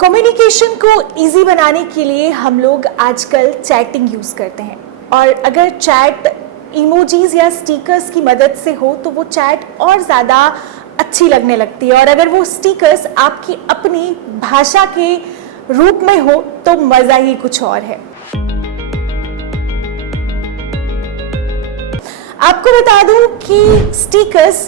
Communication को easy बनाने के लिए हम लोग आजकल चैटिंग यूज़ करते हैं और अगर चैट इमोजीज या स्टिकर्स की मदद से हो तो वो चैट और ज़्यादा अच्छी लगने लगती है और अगर वो स्टिकर्स आपकी अपनी भाषा के रूप में हो तो मज़ा ही कुछ और है। आपको बता दूं कि स्टिकर्स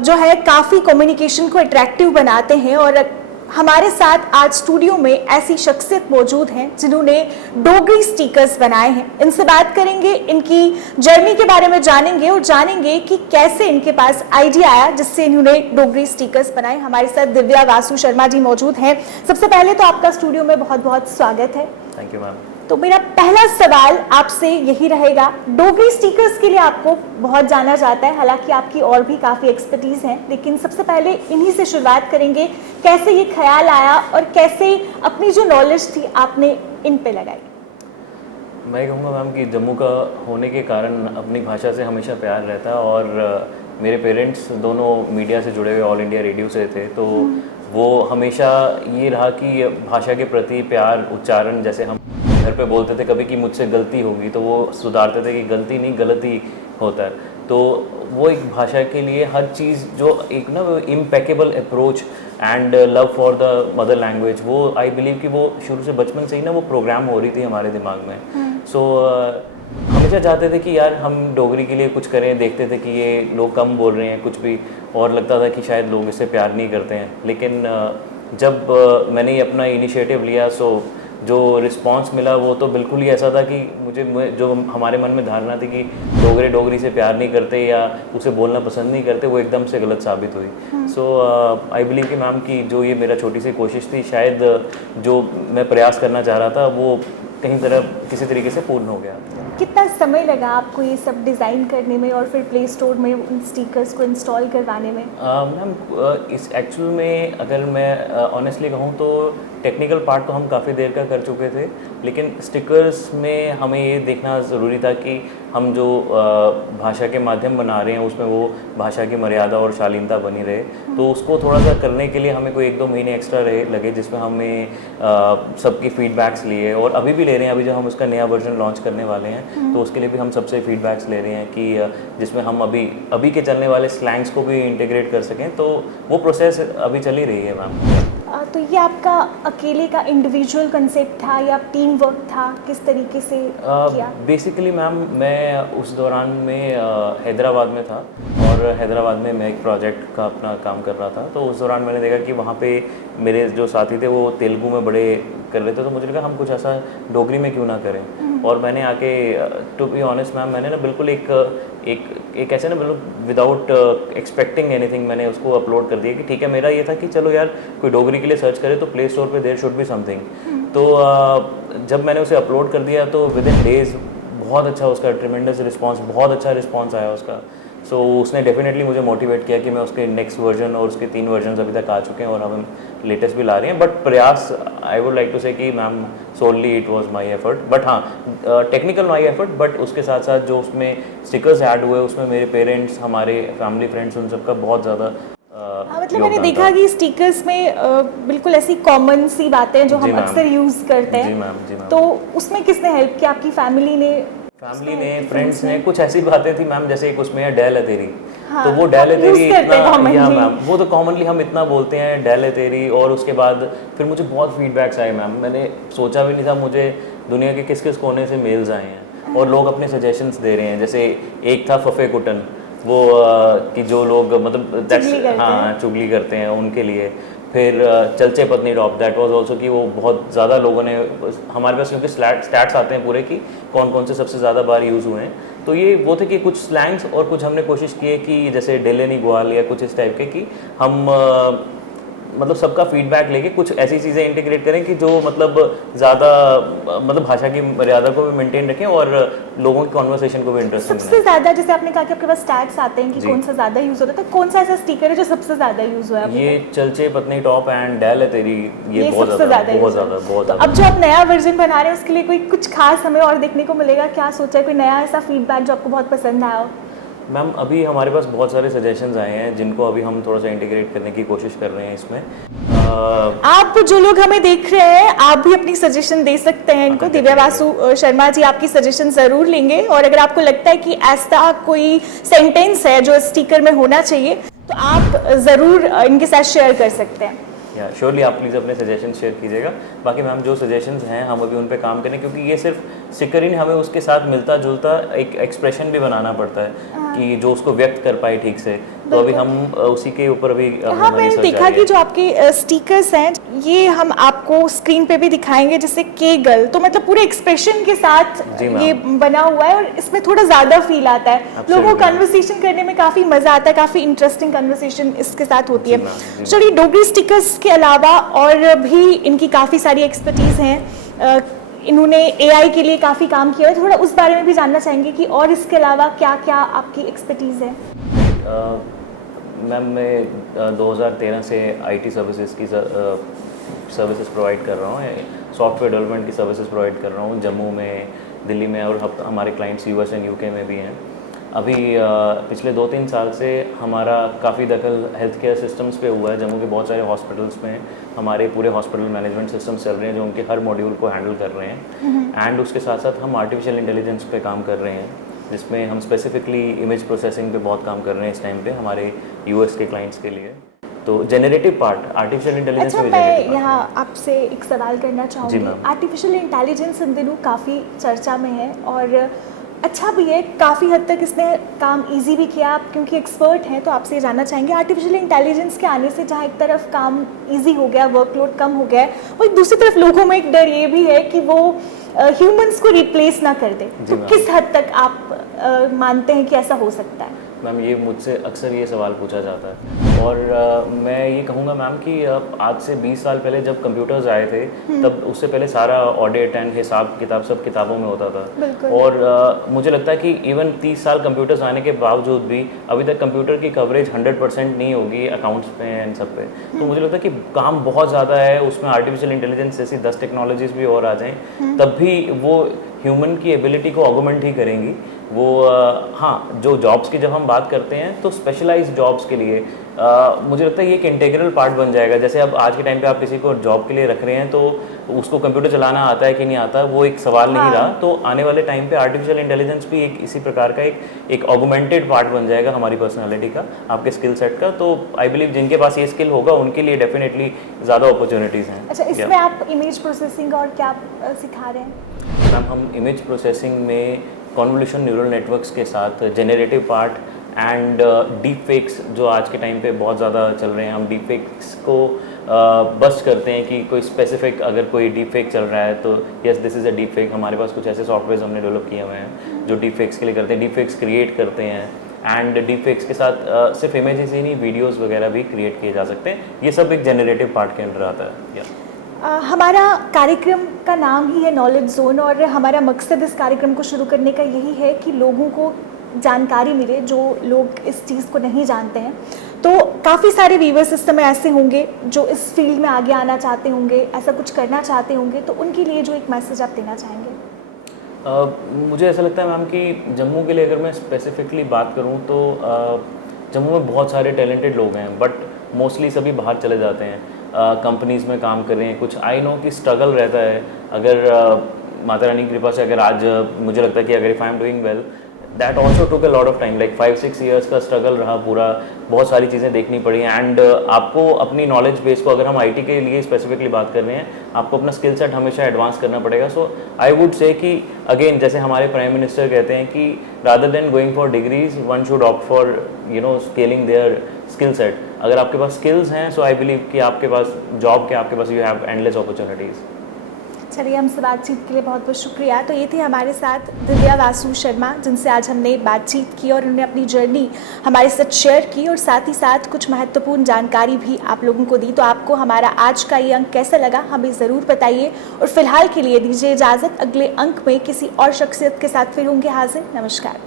जो है काफ़ी कम्युनिकेशन को अट्रैक्टिव बनाते हैं और हमारे साथ आज स्टूडियो में ऐसी शख्सियत मौजूद हैं जिन्होंने डोगरी स्टिकर्स बनाए हैं। इनसे बात करेंगे, इनकी जर्नी के बारे में जानेंगे और जानेंगे कि कैसे इनके पास आइडिया आया जिससे इन्होंने डोगरी स्टिकर्स बनाए। हमारे साथ दिव्या वासु शर्मा जी मौजूद हैं। सबसे पहले तो आपका स्टूडियो में बहुत बहुत स्वागत है। Thank you ma'am. तो मेरा पहला सवाल आपसे यही रहेगा, डोगरी स्टिकर्स के लिए आपको बहुत जाना जाता है, हालांकि आपकी और भी काफ़ी एक्सपर्टीज़ हैं, लेकिन सबसे पहले इन्हीं से शुरुआत करेंगे। कैसे ये ख्याल आया और कैसे अपनी जो नॉलेज थी आपने इन पे लगाई? मैं कहूँगा मैम कि जम्मू का होने के कारण अपनी भाषा से हमेशा प्यार रहता है और मेरे पेरेंट्स दोनों मीडिया से जुड़े हुए ऑल इंडिया रेडियो से थे, तो वो हमेशा ये रहा कि भाषा के प्रति प्यार, उच्चारण, जैसे हम घर पे बोलते थे कभी कि मुझसे गलती होगी तो वो सुधारते थे कि गलती नहीं गलती होता है। तो वो एक भाषा के लिए हर चीज़ जो एक ना वो impeccable approach and love for the mother language, वो आई बिलीव कि वो शुरू से बचपन से ही ना वो प्रोग्राम हो रही थी हमारे दिमाग में। सो हमेशा चाहते थे कि यार हम डोगरी के लिए कुछ करें। देखते थे कि ये लोग कम बोल रहे हैं कुछ भी, और लगता था कि शायद लोग इससे प्यार नहीं करते हैं। लेकिन जब मैंने ये अपना इनिशिएटिव लिया सो जो रिस्पांस मिला वो तो बिल्कुल ही ऐसा था कि मुझे जो हमारे मन में धारणा थी कि डोगरी से प्यार नहीं करते या उसे बोलना पसंद नहीं करते, वो एकदम से गलत साबित हुई। सो आई बिलीव कि मैम कि जो ये मेरा छोटी सी कोशिश थी, शायद जो मैं प्रयास करना चाह रहा था वो कहीं किसी तरीके से पूर्ण हो गया। कितना समय लगा आपको ये सब डिज़ाइन करने में और फिर प्ले स्टोर में उन स्टिकर्स को इंस्टॉल करवाने में? मैम इस एक्चुअल में अगर मैं ऑनेस्टली कहूँ तो टेक्निकल पार्ट तो हम काफ़ी देर का कर चुके थे, लेकिन स्टिकर्स में हमें ये देखना ज़रूरी था कि हम जो भाषा के माध्यम बना रहे हैं उसमें वो भाषा की मर्यादा और शालीनता बनी रहे। तो उसको थोड़ा सा करने के लिए हमें कोई 1-2 महीने एक्स्ट्रा लगे, जिसमें हमें सबकी फीडबैक्स लिए और अभी भी ले रहे हैं। अभी जो हम उसका नया वर्जन लॉन्च करने वाले हैं तो उसके लिए भी हम सबसे फीडबैक्स ले रहे हैं कि जिसमें हम अभी के चलने वाले स्लैंग्स को भी इंटीग्रेट कर सकें। तो वो प्रोसेस अभी चल ही रही है मैम। तो ये आपका अकेले का इंडिविजुअल कंसेप्ट था या टीम वर्क था, किस तरीके से किया? बेसिकली मैम मैं उस दौरान में हैदराबाद में था और हैदराबाद में मैं एक प्रोजेक्ट का अपना काम कर रहा था। तो उस दौरान मैंने देखा कि वहाँ पे मेरे जो साथी थे वो तेलुगु में बड़े कर रहे थे, तो मुझे लगा हम कुछ ऐसा डोगरी में क्यों ना करें। और मैंने आके टू बी ऑनेस्ट मैम मैंने ना बिल्कुल एक ऐसे ना बिल्कुल विदाउट एक्सपेक्टिंग एनीथिंग मैंने उसको अपलोड कर दिया कि ठीक है। मेरा ये था कि चलो यार कोई डोगरी के लिए सर्च करे तो प्ले स्टोर पे देयर शुड बी समथिंग। तो जब मैंने उसे अपलोड कर दिया तो विद इन डेज बहुत अच्छा उसका ट्रिमेंडस रिस्पांस, बहुत अच्छा रिस्पांस आया उसका। सो उसने डेफिनेटली मुझे मोटिवेट किया कि मैं उसके नेक्स्ट वर्जन और उसके 3 वर्जन अभी तक आ चुके हैं और अब हम लेटेस्ट भी ला रहे हैं। बट प्रयास I would like to say कि ma'am solely it was my effort, but हाँ टेक्निकल माय एफर्ट, बट उसके साथ साथ जो उसमें स्टिकर्स ऐड हुए उसमें मेरे पेरेंट्स, हमारे फैमिली फ्रेंड्स, उन सबका बहुत ज़्यादा मतलब मैंने देखा कि स्टिकर्स में बिल्कुल ऐसी कॉमन सी बातें जो हम अक्सर यूज़ करते हैं। जी मैम। तो उसमें किसने हेल्प किया? आपकी फैमिली ने, फ्रेंड्स ने? कुछ ऐसी बातें थी मैम, जैसे एक उसमें है डैल है तेरी। हाँ, तो वो डैल है तेरी इतना, या मैम वो तो कॉमनली हम इतना बोलते हैं डैल है तेरी। और उसके बाद फिर मुझे बहुत फीडबैक्स आए मैम, मैंने सोचा भी नहीं था मुझे दुनिया के किस किस कोने से मेल्स आए हैं और लोग अपने सजेशंस दे रहे हैं। जैसे एक था फफे कुटन, वो कि जो लोग मतलब हाँ चुगली करते हैं उनके लिए। फिर चलचे पत्नी टॉप, दैट वाज आल्सो कि वो बहुत ज़्यादा लोगों ने हमारे पास, क्योंकि स्टैट्स आते हैं पूरे कि कौन कौन से सबसे ज़्यादा बार यूज़ हुए हैं। तो ये वो थे कि कुछ स्लैंग्स और कुछ हमने कोशिश की है कि जैसे डेलेनी ग्वाल या कुछ इस टाइप के कि हम मतलब सबका फीडबैक लेके कुछ ऐसी चीज़ें इंटीग्रेट करें कि जो मतलब ज़्यादा मतलब भाषा की मर्यादा को भी मेंटेन रखें और लोगों की कॉन्वर्सेशन को भी इंटरेस्टिंग सबसे ज़्यादा, जैसे आपने कहा कि आपके पास स्टैट्स आते हैं कि कौन सा ज़्यादा यूज़ होता है, तो कौन सा ऐसा स्टिकर है जो सबसे ज़्यादा यूज़ हुआ है? ये चलचे पत्नी टॉप एंड डैल है तेरी, ये बहुत ज़्यादा। अब जो आप नया वर्जन बना रहे हैं उसके लिए कोई कुछ खास हमें और देखने को मिलेगा? क्या सोचा है, कोई नया ऐसा फीडबैक जो आपको बहुत पसंद आया हो? मैम अभी हमारे पास बहुत सारे सजेशंस आए हैं जिनको अभी हम थोड़ा सा इंटीग्रेट करने की कोशिश कर रहे हैं इसमें। आप जो लोग हमें देख रहे हैं, आप भी अपनी सजेशन दे सकते हैं इनको। दिव्या वासु शर्मा जी आपकी सजेशन ज़रूर लेंगे, और अगर आपको लगता है कि ऐसा कोई सेंटेंस है जो स्टिकर में होना चाहिए तो आप ज़रूर इनके साथ शेयर कर सकते हैं। या श्योरली आप प्लीज़ अपने सजेशन शेयर कीजिएगा। बाकी मैम जो सजेशंस हैं हम अभी उन पे काम करें, क्योंकि ये सिर्फ स्टिकर ही नहीं, हमें उसके साथ मिलता जुलता एक एक्सप्रेशन भी बनाना पड़ता है कि जो उसको व्यक्त कर पाए ठीक से। तो अभी हम उसी के ऊपर अभी हाँ, मैंने देखा कि जो आपके स्टिकर्स हैं ये हम आपको स्क्रीन पे भी दिखाएंगे, जैसे केगल, तो मतलब पूरे एक्सप्रेशन के साथ ये बना हुआ है और इसमें थोड़ा ज़्यादा फील आता है। लोगों को कन्वर्सेशन करने में काफ़ी मज़ा आता है, काफ़ी इंटरेस्टिंग कन्वर्सेशन इसके साथ होती है। चलिए, डोगरी स्टिकर्स के अलावा और भी इनकी काफ़ी सारी एक्सपर्टीज़ हैं। इन्होंने AI के लिए काफ़ी काम किया है, थोड़ा उस बारे में भी जानना चाहेंगे कि और इसके अलावा क्या क्या आपकी एक्सपर्टीज़ है। मैम मैं 2013 से IT सर्विसेज की सर्विसेज प्रोवाइड कर रहा हूँ, सॉफ्टवेयर डेवलपमेंट की सर्विसेज प्रोवाइड कर रहा हूँ जम्मू में, दिल्ली में, और हमारे क्लाइंट्स US एंड UK में भी हैं। अभी पिछले 2-3 साल से हमारा काफ़ी दखल हेल्थ केयर सिस्टम्स पे हुआ है। जम्मू के बहुत सारे हॉस्पिटल्स में हमारे पूरे हॉस्पिटल मैनेजमेंट सिस्टम्स चल रहे हैं जो उनके हर मॉड्यूल को हैंडल कर रहे हैं। एंड उसके साथ साथ हम आर्टिफिशियल इंटेलिजेंस पे काम कर रहे हैं, जिसमें हम स्पेसिफिकली इमेज प्रोसेसिंग पे बहुत काम कर रहे हैं इस टाइम पे हमारे US के क्लाइंट्स के लिए। तो जेनरेटिव पार्ट आर्टिफिशियल इंटेलिजेंस अच्छा, में मैं यहाँ आपसे एक सवाल करना चाहूँगी। आर्टिफिशियल इंटेलिजेंस इन दिनों काफ़ी चर्चा में है और अच्छा भी है, काफ़ी हद तक इसने काम इजी भी किया। आप क्योंकि एक्सपर्ट हैं तो आपसे ये जानना चाहेंगे, आर्टिफिशियल इंटेलिजेंस के आने से जहाँ एक तरफ काम इजी हो गया, वर्कलोड कम हो गया है, वही दूसरी तरफ लोगों में एक डर ये भी है कि वो ह्यूमंस को रिप्लेस ना कर दे। तो किस हद तक आप मानते हैं कि ऐसा हो सकता है? मैम ये मुझसे अक्सर ये सवाल पूछा जाता है, और मैं ये कहूँगा मैम कि आज से 20 साल पहले जब कंप्यूटर्स आए थे तब उससे पहले सारा ऑडिट एंड हिसाब किताब सब किताबों में होता था। और मुझे लगता है कि इवन 30 साल कंप्यूटर्स आने के बावजूद भी अभी तक कंप्यूटर की कवरेज 100% नहीं होगी अकाउंट्स पे एंड सब पे। तो मुझे लगता है कि काम बहुत ज़्यादा है, उसमें आर्टिफिशियल इंटेलिजेंस जैसी 10 टेक्नोलॉजीज भी और आ जाएँ तब भी वो ह्यूमन की एबिलिटी को ऑगमेंट ही करेंगी। वो हाँ, जो जॉब्स की जब हम बात करते हैं तो स्पेशलाइज्ड जॉब्स के लिए मुझे लगता है ये एक इंटीग्रल पार्ट बन जाएगा। जैसे अब आज के टाइम पे आप किसी को जॉब के लिए रख रहे हैं तो उसको कंप्यूटर चलाना आता है कि नहीं आता, वो एक सवाल नहीं रहा। तो आने वाले टाइम पे आर्टिफिशियल इंटेलिजेंस भी एक इसी प्रकार का एक ऑगमेंटेड पार्ट बन जाएगा हमारी पर्सनालिटी का, आपके स्किल सेट का। तो आई बिलीव जिनके पास ये स्किल होगा उनके लिए डेफिनेटली ज़्यादा अपॉर्चुनिटीज़ हैं। अच्छा, इसमें आप इमेज प्रोसेसिंग और क्या सिखा रहे हैं? मैम हम इमेज प्रोसेसिंग में कॉन्वोल्यूशन न्यूरल नेटवर्क्स के साथ generative part and deep fakes जो आज के टाइम पे बहुत ज़्यादा चल रहे हैं, हम डीप फेक्स को बस्ट करते हैं कि कोई स्पेसिफिक अगर कोई डीप फेक चल रहा है तो yes this is a deep fake. हमारे पास कुछ ऐसे सॉफ्टवेयर हमने डेवलप किए हुए हैं जो डीप फेक्स के लिए करते हैं, डीप फेक्स क्रिएट करते हैं। एंड डीप फेक्स के साथ सिर्फ इमेजेस ही नहीं, वीडियोज़ वगैरह भी क्रिएट किए जा सकते हैं। ये सब एक जेनरेटिव पार्ट के अंदर आता है। हमारा कार्यक्रम का नाम ही है नॉलेज जोन, और हमारा मकसद इस कार्यक्रम को शुरू करने का यही है कि लोगों को जानकारी मिले जो लोग इस चीज़ को नहीं जानते हैं। तो काफ़ी सारे व्यूअर्स इस समय ऐसे होंगे जो इस फील्ड में आगे आना चाहते होंगे, ऐसा कुछ करना चाहते होंगे, तो उनके लिए जो एक मैसेज आप देना चाहेंगे? मुझे ऐसा लगता है मैम कि जम्मू के लिए अगर मैं स्पेसिफिकली बात करूँ तो जम्मू में बहुत सारे टैलेंटेड लोग हैं, बट मोस्टली सभी बाहर चले जाते हैं, कंपनीज़ में काम कर रहे हैं। कुछ आई नो कि स्ट्रगल रहता है। अगर माता रानी की कृपा से अगर आज मुझे लगता है कि अगर if I am doing well that also took a lot of time, like 5-6 years का स्ट्रगल रहा पूरा, बहुत सारी चीज़ें देखनी पड़ी। एंड आपको अपनी नॉलेज बेस को, अगर हम IT के लिए स्पेसिफिकली बात कर रहे हैं, आपको अपना स्किल सेट हमेशा एडवांस करना पड़ेगा। सो आई वुड से कि अगेन जैसे हमारे प्राइम मिनिस्टर कहते हैं कि rather than going for degrees one should opt for scaling their skill set. अगर आपके पास स्किल्स हैं सो आई बिलीव कि आपके पास जॉब के आपके पास यू हैव एंडलेस अपॉर्चुनिटीज़। चलिए, हमसे बातचीत के लिए बहुत बहुत शुक्रिया। तो ये थे हमारे साथ दिव्या वासु शर्मा, जिनसे आज हमने बातचीत की और उन्होंने अपनी जर्नी हमारे साथ शेयर की और साथ ही साथ कुछ महत्वपूर्ण जानकारी भी आप लोगों को दी। तो आपको हमारा आज का ये अंक कैसा लगा हमें ज़रूर बताइए, और फिलहाल के लिए दीजिए इजाज़त। अगले अंक में किसी और शख्सियत के साथ फिर होंगे हाजिर। नमस्कार।